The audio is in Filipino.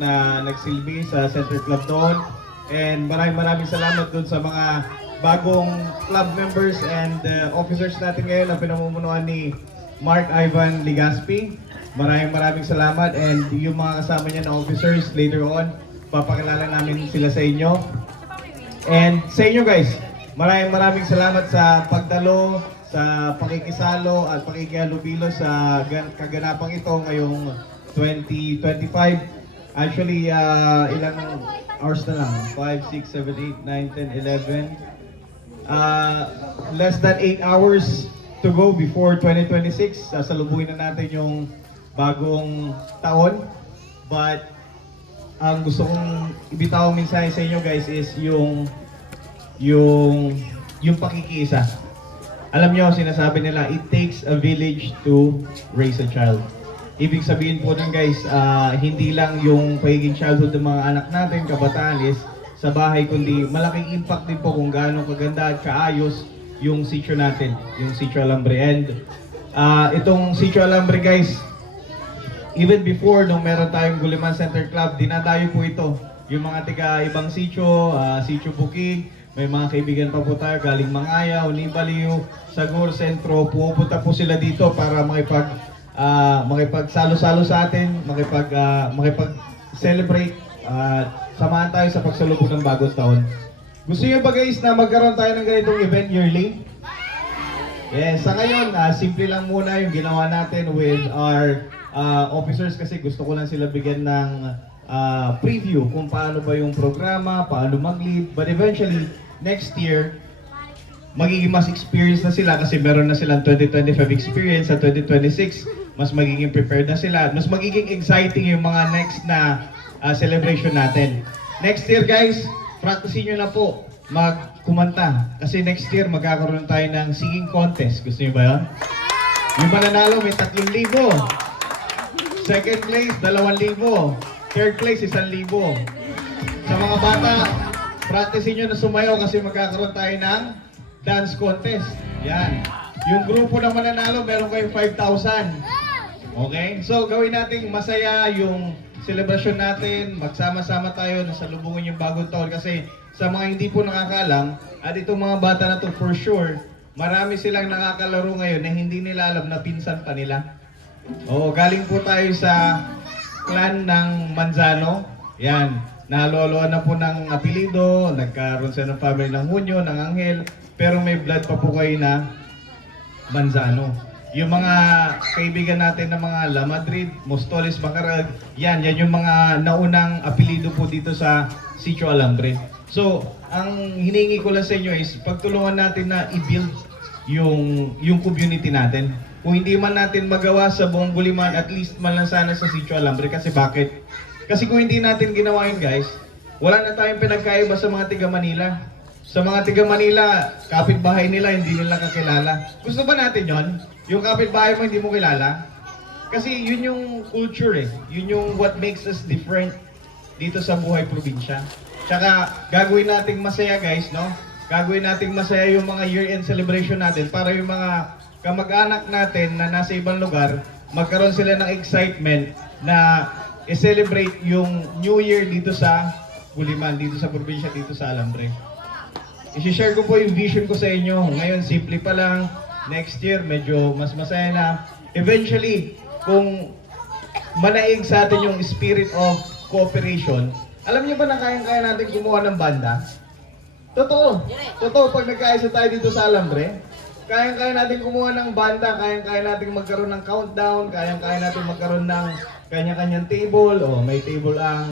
na nagsilbi sa Center Club doon. And maraming salamat doon sa mga bagong club members and officers natin ngayon na pinamumunuan ni Mark Ivan Ligaspi. Maraming salamat, and yung mga kasama niya na officers later on, papakilala namin sila sa inyo. And sa inyo guys, maraming salamat sa pagdalo, sa pakikisalo at pakikihalubilo sa kaganapang ito ngayong 2025. Actually, ilang hours na lang? 5, 6, 7, 8, 9, 10, 11. Less than 8 hours to go before 2026. Sasalubungin na natin yung bagong taon. But ang gusto kong ibitaw mensahe sa inyo guys is yung pakikiisa. Alam nyo, sinasabi nila, it takes a village to raise a child. Ibig sabihin po nun guys, hindi lang yung pagiging childhood ng mga anak natin, kabataan is sa bahay, kundi malaking impact din po kung gaano kaganda at kaayos yung sitio natin, yung Sitio Alambre. And itong Sitio Alambre guys, even before nung meron tayong Guliman Center Club, dinadayo po ito. Yung mga tiga ibang sitio, Sitio Bukid, may mga kaibigan pa po tayo galing Mangaya, Unibaliw, Sagur, Sentro, pupunta po sila dito para makipagsalo-salo sa atin, makipag-celebrate, samahan tayo sa pagsalubog ng bagong taon. Gusto niyo ba guys na magkaroon tayo ng ganitong event yearly? Yes, sa ngayon, simple lang muna yung ginawa natin with our officers kasi gusto ko lang sila bigyan ng preview kung paano ba yung programa, paano mag-lead, but eventually, next year, magiging mas experience na sila kasi meron na silang 2025 experience. Sa 2026, mas magiging prepared na sila. Mas magiging exciting yung mga next na celebration natin. Next year guys, practicein nyo na po magkumanta. Kasi next year, magkakaroon tayo ng singing contest. Gusto nyo ba yun? Yung mananalo may 3,000. Second place, 2,000. Third place, 1,000. Sa mga bata, practicein nyo na sumayaw kasi magkakaroon tayo ng dance contest. Yan. Yung grupo ng mananalo, meron kayong 5,000. Okay? So, gawin natin masaya yung celebration natin. Magsama-sama tayo, nasalubungin yung bagong taon. Kasi sa mga hindi po nakakalam, at itong mga bata na to for sure, marami silang nakakalaro ngayon na hindi nila alam na pinsan pa nila. Oo, galing po tayo sa clan ng Manzano. Yan. Nahalo-haloan na po ng apelido, nagkaroon sila ng family ng Hunyo, ng Anghel, pero may blood pa po kayo na Manzano. Yung mga kaibigan natin ng mga La Madrid, Mostoles, Bacarag, yan yung mga naunang apelido po dito sa Sitio Alambre. So, ang hiningi ko lang sa inyo is pagtulungan natin na i-build yung community natin. Kung hindi man natin magawa sa buong Guliman, at least man lang sana sa Sitio Alambre. Kasi bakit? Kasi kung hindi natin ginawa yun guys, wala na tayong pinagkaiba sa mga tiga Manila. Sa mga tiga Manila, kapitbahay nila, hindi nila kakilala. Gusto ba natin yon? Yung kapitbahay mo, hindi mo kilala? Kasi yun yung culture eh. Yun yung what makes us different dito sa buhay probinsya. Tsaka gagawin nating masaya guys, no? Gagawin nating masaya yung mga year-end celebration natin para yung mga kamag-anak natin na nasa ibang lugar, magkaroon sila ng excitement na i-celebrate yung New Year dito sa Guliman, dito sa probinsya, dito sa Alambre. I-share ko po yung vision ko sa inyo. Ngayon, simple pa lang. Next year, medyo mas masaya na. Eventually, kung manaig sa atin yung spirit of cooperation, alam niyo ba na kayang-kaya natin gumawa ng banda? Totoo. Totoo, pag nagkaisa tayo dito sa Alambre, kayang-kaya natin kumuha ng banda, kayang-kaya natin magkaroon ng countdown, kayang-kaya natin magkaroon ng kanya-kanyang table, o may table ang